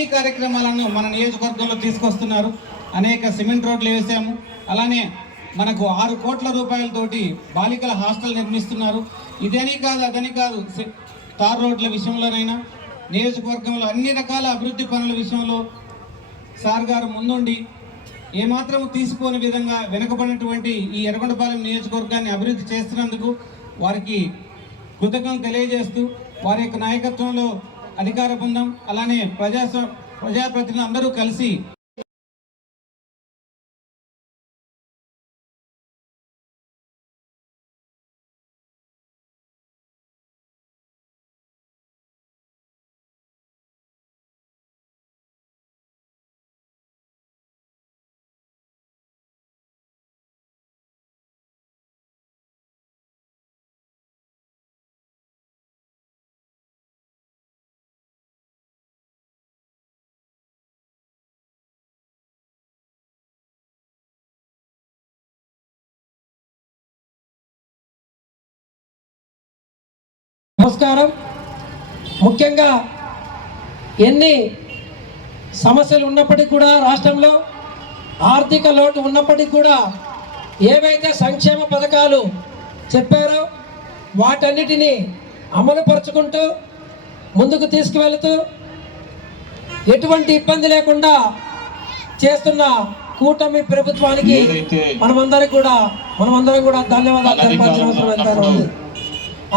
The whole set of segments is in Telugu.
ఈ కార్యక్రమాలను మన నియోజకవర్గంలో తీసుకొస్తున్నారు. అనేక సిమెంట్ రోడ్లు వేసాము. అలానే మనకు 6 కోట్ల రూపాయలతోటి బాలికల హాస్టల్ నిర్మిస్తున్నారు. ఇదని కాదు అదని కాదు, తార్ రోడ్ల విషయంలోనైనా నియోజకవర్గంలో అన్ని రకాల అభివృద్ధి పనుల విషయంలో సార్ గారు ముందుండి ఏమాత్రం తీసుకోని విధంగా వెనుకబడినటువంటి ఈ ఎర్రగొండపాలెం నియోజకవర్గాన్ని అభివృద్ధి చేస్తున్నందుకు వారికి కృతజ్ఞతలు తెలియజేస్తూ వారి యొక్క నాయకత్వంలో అధికార బృందం అలానే ప్రజాప్రతినిధులు అందరూ కలిసి నమస్కారం. ముఖ్యంగా ఎన్ని సమస్యలు ఉన్నప్పటికీ కూడా రాష్ట్రంలో ఆర్థిక లోటు ఉన్నప్పటికీ కూడా ఏవైతే సంక్షేమ పథకాలు చెప్పారో వాటన్నిటినీ అమలుపరుచుకుంటూ ముందుకు తీసుకువెళుతూ ఎటువంటి ఇబ్బంది లేకుండా చేస్తున్న కూటమి ప్రభుత్వానికి మనమందరం కూడా ధన్యవాదాలు తెలపాల్సిన అవసరం ఎంతైనా ఉంది.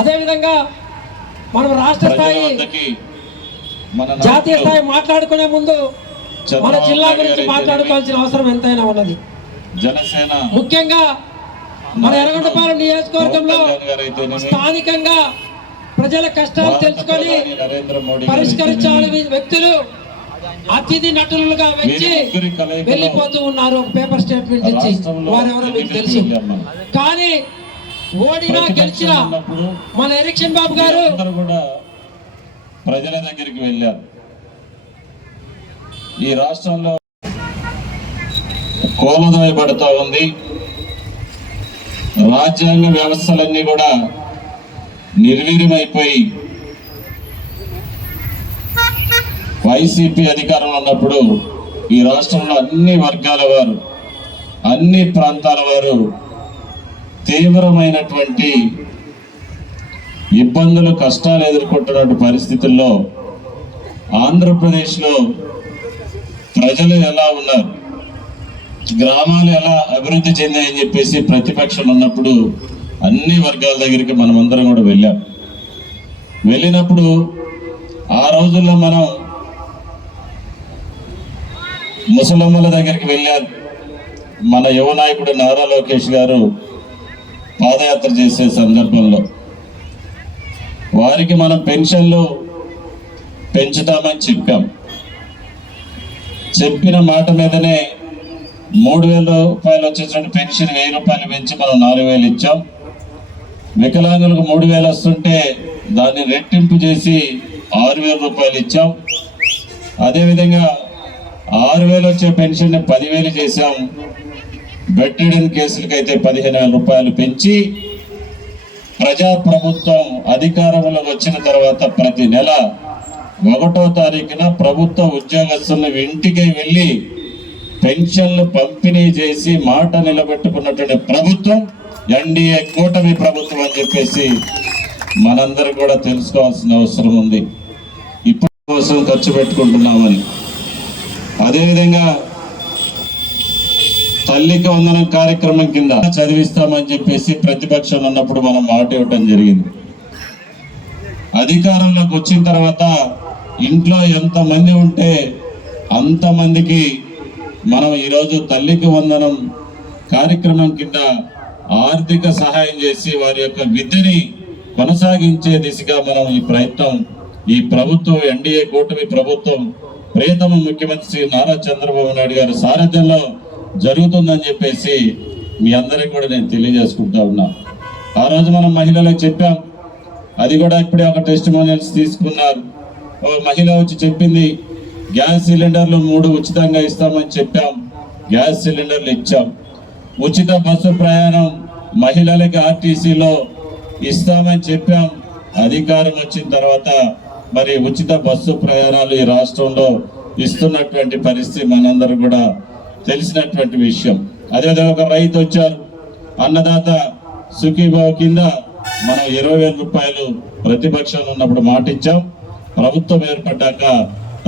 అదేవిధంగా మనం రాష్ట్ర స్థాయి జాతీయ స్థాయి మాట్లాడుకునే ముందు మన జిల్లా గురించి మాట్లాడుకోవాల్సిన అవసరం ఎంతైనా ఉన్నది. ముఖ్యంగా మన ఎర్రగొండపాలెం నియోజకవర్గంలో స్థానికంగా ప్రజల కష్టాలు తెలుసుకొని పరిష్కరించాలని వ్యక్తులు అతిథి నటులుగా వచ్చి వెళ్ళిపోతూ ఉన్నారు. పేపర్ స్టేట్మెంట్ ఇచ్చి వారెవరో మీకు తెలుసు. కానీ ఓడినా గెలిచినా మన ఎలక్షన్ బాబు గారు కూడా ప్రజల దగ్గరికి వెళ్ళారు. ఈ రాష్ట్రంలో కోలదోయబడుతూ ఉంది. రాజ్యాంగ వ్యవస్థలన్నీ కూడా నిర్వీర్యమైపోయి వైసీపీ అధికారంలో ఉన్నప్పుడు ఈ రాష్ట్రంలో అన్ని వర్గాల వారు, అన్ని ప్రాంతాల వారు తీవ్రమైనటువంటి ఇబ్బందులు, కష్టాలు ఎదుర్కొంటున్న పరిస్థితుల్లో ఆంధ్రప్రదేశ్లో ప్రజలు ఎలా ఉన్నారు, గ్రామాలు ఎలా అభివృద్ధి చెందాయని చెప్పేసి ప్రతిపక్షం ఉన్నప్పుడు అన్ని వర్గాల దగ్గరికి మనమందరం కూడా వెళ్ళినప్పుడు ఆ రోజుల్లో మనం ముసలమ్మల దగ్గరికి వెళ్ళారు. మన యువ నాయకుడు నారా లోకేష్ గారు పాదయాత్ర చేసే సందర్భంలో వారికి మనం పెన్షన్లు పెంచుతామని చెప్పిన మాట మీదనే 3,000 రూపాయలు వచ్చేటువంటి పెన్షన్ 1,000 రూపాయలు పెంచి మనం 4,000 ఇచ్చాం. వికలాంగులకు 3,000 వస్తుంటే దాన్ని రెట్టింపు చేసి 6,000 రూపాయలు ఇచ్చాం. అదేవిధంగా 6,000 వచ్చే పెన్షన్ 10,000 చేశాం. బెడ్రిడెన్ కేసులకైతే 15,000 రూపాయలు పెంచి ప్రజాప్రభుత్వం అధికారంలో వచ్చిన తర్వాత ప్రతి నెల 1వ తారీఖున ప్రభుత్వ ఉద్యోగస్తులను ఇంటికి వెళ్ళి పెన్షన్లు పంపిణీ చేసి మాట నిలబెట్టుకున్నటువంటి ప్రభుత్వం ఎన్డీఏ కూటమి ప్రభుత్వం అని చెప్పేసి మనందరూ కూడా తెలుసుకోవాల్సిన అవసరం ఉంది. ఇప్పుడు కోసం ఖర్చు పెట్టుకుంటున్నామని. అదేవిధంగా తల్లికి వందనం కార్యక్రమం కింద చదివిస్తామని చెప్పేసి ప్రతిపక్షం ఉన్నప్పుడు మనం మాట ఇవ్వటం జరిగింది. అధికారంలోకి వచ్చిన తర్వాత ఇంట్లో ఎంతమంది ఉంటే అంతమందికి మనం ఈరోజు తల్లికి వందనం కార్యక్రమం కింద ఆర్థిక సహాయం చేసి వారి యొక్క విద్యని కొనసాగించే దిశగా మనం ఈ ప్రభుత్వం ఎన్డీఏ కూటమి ప్రభుత్వం ప్రియతమ ముఖ్యమంత్రి నారా చంద్రబాబు నాయుడు గారి సారథ్యంలో జరుగుతుందని చెప్పేసి మీ అందరికీ కూడా నేను తెలియజేసుకుంటా ఉన్నా. ఆ రోజు మనం మహిళలకు చెప్పాం, అది కూడా ఇప్పుడే ఒక టెస్టిమోనియల్స్ తీసుకున్నారు. ఓ మహిళ వచ్చి చెప్పింది, గ్యాస్ సిలిండర్లు 3 ఉచితంగా ఇస్తామని చెప్పాం, గ్యాస్ సిలిండర్లు ఇచ్చాం. ఉచిత బస్సు ప్రయాణం మహిళలకి ఆర్టీసీలో ఇస్తామని చెప్పాం. అధికారం వచ్చిన తర్వాత మరి ఉచిత బస్సు ప్రయాణాలు ఈ రాష్ట్రంలో ఇస్తున్నటువంటి పరిస్థితి మనందరూ కూడా తెలిసినటువంటి విషయం. అదేవిధంగా ఒక రైతు వచ్చారు, అన్నదాత సుఖీభావ కింద మనం 20,000 రూపాయలు ప్రతిపక్షంలో ఉన్నప్పుడు మాట ఇచ్చాం. ప్రభుత్వం ఏర్పడ్డాక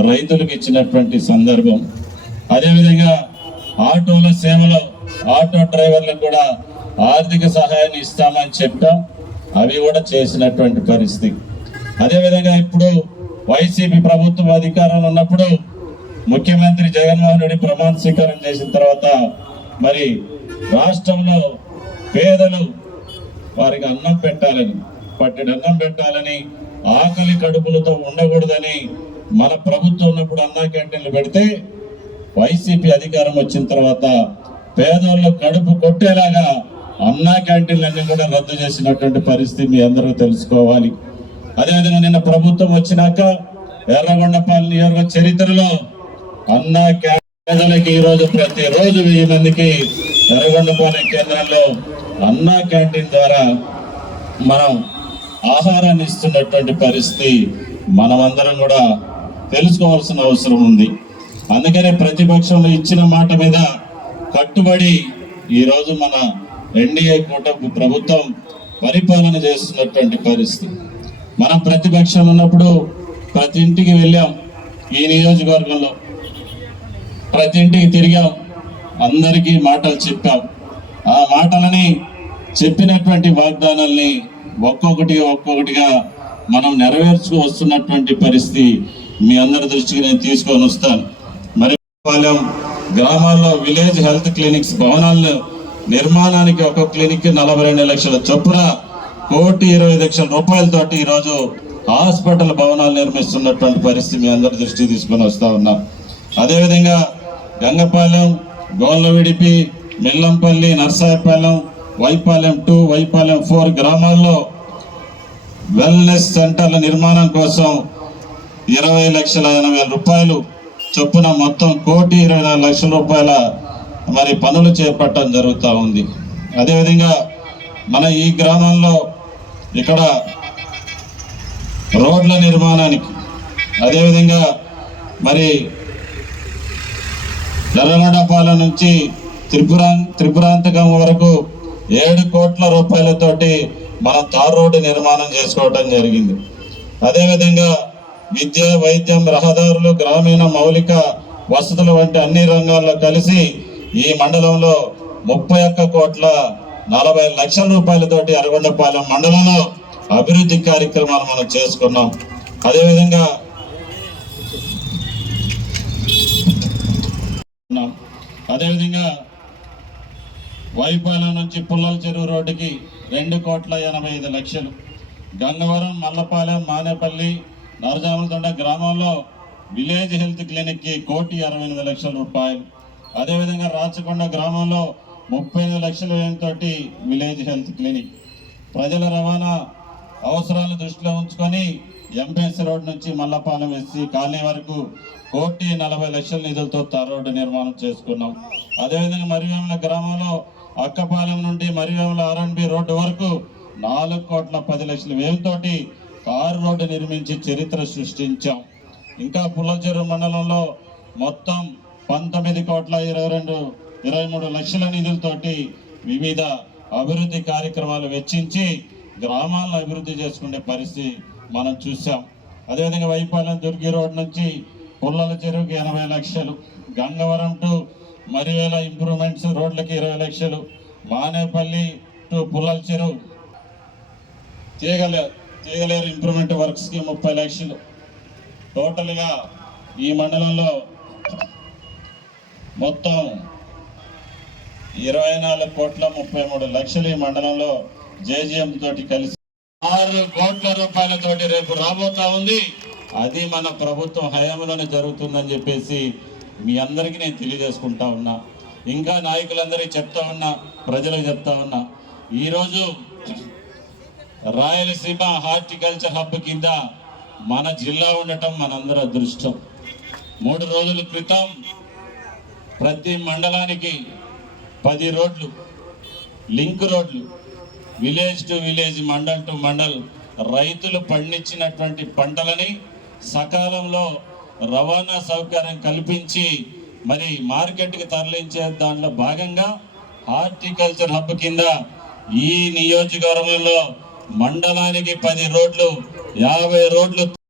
రైతులకు ఇచ్చినటువంటి సందర్భం. అదేవిధంగా ఆటోల సేవలో ఆటో డ్రైవర్లకు కూడా ఆర్థిక సహాయాన్ని ఇస్తామని చెప్పాం, అవి కూడా చేసినటువంటి పరిస్థితి. అదేవిధంగా ఇప్పుడు వైసీపీ ప్రభుత్వం అధికారంలో ఉన్నప్పుడు ముఖ్యమంత్రి జగన్మోహన్ రెడ్డి ప్రమాణ స్వీకారం చేసిన తర్వాత మరి రాష్ట్రంలో పేదలు వారికి అన్నం పెట్టాలని, పట్టెడు అన్నం పెట్టాలని, ఆకలి కడుపులతో ఉండకూడదని మన ప్రభుత్వం ఉన్నప్పుడు అన్నా క్యాంటీన్లు పెడితే వైసీపీ అధికారం వచ్చిన తర్వాత పేదోళ్ళ కడుపు కొట్టేలాగా అన్నా క్యాంటీన్లన్నీ కూడా రద్దు చేసినటువంటి పరిస్థితి మీ అందరూ తెలుసుకోవాలి. అదేవిధంగా నిన్న ప్రభుత్వం వచ్చినాక ఎర్రగొండపాలెం నియోజకవర్గ చరిత్రలో అన్నా క్యాంటీన్లకి ఈరోజు ప్రతిరోజు 1000 మందికి ఎర్రగొండపాలెం కేంద్రంలో అన్నా క్యాంటీన్ ద్వారా మనం ఆహారాన్ని ఇస్తున్నటువంటి పరిస్థితి మనమందరం కూడా తెలుసుకోవాల్సిన అవసరం ఉంది. అందుకనే ప్రతిపక్షంలో ఇచ్చిన మాట మీద కట్టుబడి ఈరోజు మన ఎన్డీఏ కూటమి ప్రభుత్వం పరిపాలన చేస్తున్నటువంటి పరిస్థితి. మనం ప్రతిపక్షంలో ఉన్నప్పుడు ప్రతి ఇంటికి వెళ్ళాం, ఈ నియోజకవర్గంలో ప్రతి ఇంటికి తిరిగాం, అందరికీ మాటలు చెప్పాం. ఆ మాటలని చెప్పినటువంటి వాగ్దానాల్ని ఒక్కొక్కటిగా మనం నెరవేర్చుకు వస్తున్నటువంటి పరిస్థితి మీ అందరి దృష్టికి నేను తీసుకొని వస్తాను. మరి పాలెం గ్రామాల్లో విలేజ్ హెల్త్ క్లినిక్స్ భవనాలను నిర్మాణానికి ఒక క్లినిక్ 42 లక్షల చొప్పున 1,20,00,000 రూపాయలతోటి ఈరోజు హాస్పిటల్ భవనాలు నిర్మిస్తున్నటువంటి పరిస్థితి మీ అందరి దృష్టికి తీసుకొని వస్తా ఉన్నాం. అదేవిధంగా గంగపాలెం, గోళ్ళవిడిపి, మిల్లంపల్లి, నర్సాయపాలెం, వైపాలెం 2, వైపాలెం 4 గ్రామాల్లో వెల్నెస్ సెంటర్ల నిర్మాణం కోసం 20,80,000 రూపాయలు చొప్పున మొత్తం 1,24,00,000 రూపాయల మరి పనులు చేపట్టడం జరుగుతూ ఉంది. అదేవిధంగా మన ఈ గ్రామంలో ఇక్కడ రోడ్ల నిర్మాణానికి, అదేవిధంగా మరి ఎర్రగొండపాలెం నుంచి త్రిపురాంతకం వరకు 7 కోట్ల రూపాయలతోటి మనం తార్ రోడ్డు నిర్మాణం చేసుకోవటం జరిగింది. అదేవిధంగా విద్య, వైద్యం, రహదారులు, గ్రామీణ మౌలిక వసతులు వంటి అన్ని రంగాల్లో కలిసి ఈ మండలంలో 31,40,00,000 రూపాయలతోటి ఎర్రగొండపాలెం మండలంలో అభివృద్ధి కార్యక్రమాలు మనం చేసుకున్నాం. అదేవిధంగా వైపాలెం నుంచి పుల్లల చెరువు రోడ్డుకి 2,85,00,000, గంగవరం, మల్లపాలెం, మానేపల్లి, నరజామలదొండ గ్రామాల్లో విలేజ్ హెల్త్ క్లినిక్కి 1,68,00,000 రూపాయలు. అదేవిధంగా రాచకొండ గ్రామంలో 35 లక్షల వ్యయంతోటి విలేజ్ హెల్త్ క్లినిక్. ప్రజల రవాణా అవసరాలను దృష్టిలో ఉంచుకొని ఎంపీఎస్సీ రోడ్ నుంచి మల్లపాలెం ఎస్సీ కాలనీ వరకు 1,40,00,000 నిధులతో తార్ రోడ్డు నిర్మాణం చేసుకున్నాం. అదేవిధంగా మరివేముల గ్రామంలో అక్కపాలెం నుండి మరివేముల R&B రోడ్డు వరకు 4,10,00,000 వ్యయంతోటి తార్ రోడ్డు నిర్మించి చరిత్ర సృష్టించాం. ఇంకా పుల్లచెరువు మండలంలో మొత్తం 19,23,00,000 నిధులతోటి వివిధ అభివృద్ధి కార్యక్రమాలు వెచ్చించి గ్రామాలను అభివృద్ధి చేసుకునే పరిస్థితి మనం చూసాం. అదేవిధంగా వైపాలెం దుర్గి రోడ్ నుంచి పుల్లల చెరువుకి 80 లక్షలు, గంగవరం టు మరివేల ఇంప్రూవ్మెంట్స్ రోడ్లకి 20 లక్షలు, మానేపల్లి టు పుల్లల చెరువు తీగలేరు ఇంప్రూవ్మెంట్ వర్క్స్కి 30 లక్షలు. టోటల్గా ఈ మండలంలో మొత్తం 24,33,00,000 ఈ మండలంలో జేజీఎం తోటి కలిసి 6 కోట్ల రూపాయలతోటి రేపు రాబోతా ఉంది. అది మన ప్రభుత్వం హయాంలోనే జరుగుతుందని చెప్పేసి మీ అందరికీ నేను తెలియజేసుకుంటా ఉన్నా. ఇంకా నాయకులందరికీ చెప్తా ఉన్నా, ప్రజలకు చెప్తా ఉన్నా, ఈరోజు రాయలసీమ హార్టికల్చర్ హబ్ కింద మన జిల్లా ఉండటం మనందరి అదృష్టం. 3 రోజుల క్రితం ప్రతి మండలానికి 10 రోడ్లు, లింక్ రోడ్లు, village to village, mandal to mandal రైతులు పండించినటువంటి పంటలని సకాలంలో రవాణా సౌకర్యం కల్పించి మరి మార్కెట్కి తరలించే దాంట్లో భాగంగా హార్టికల్చర్ హబ్ కింద ఈ నియోజకవర్గంలో మండలానికి 10 రోడ్లు 50 రోడ్లు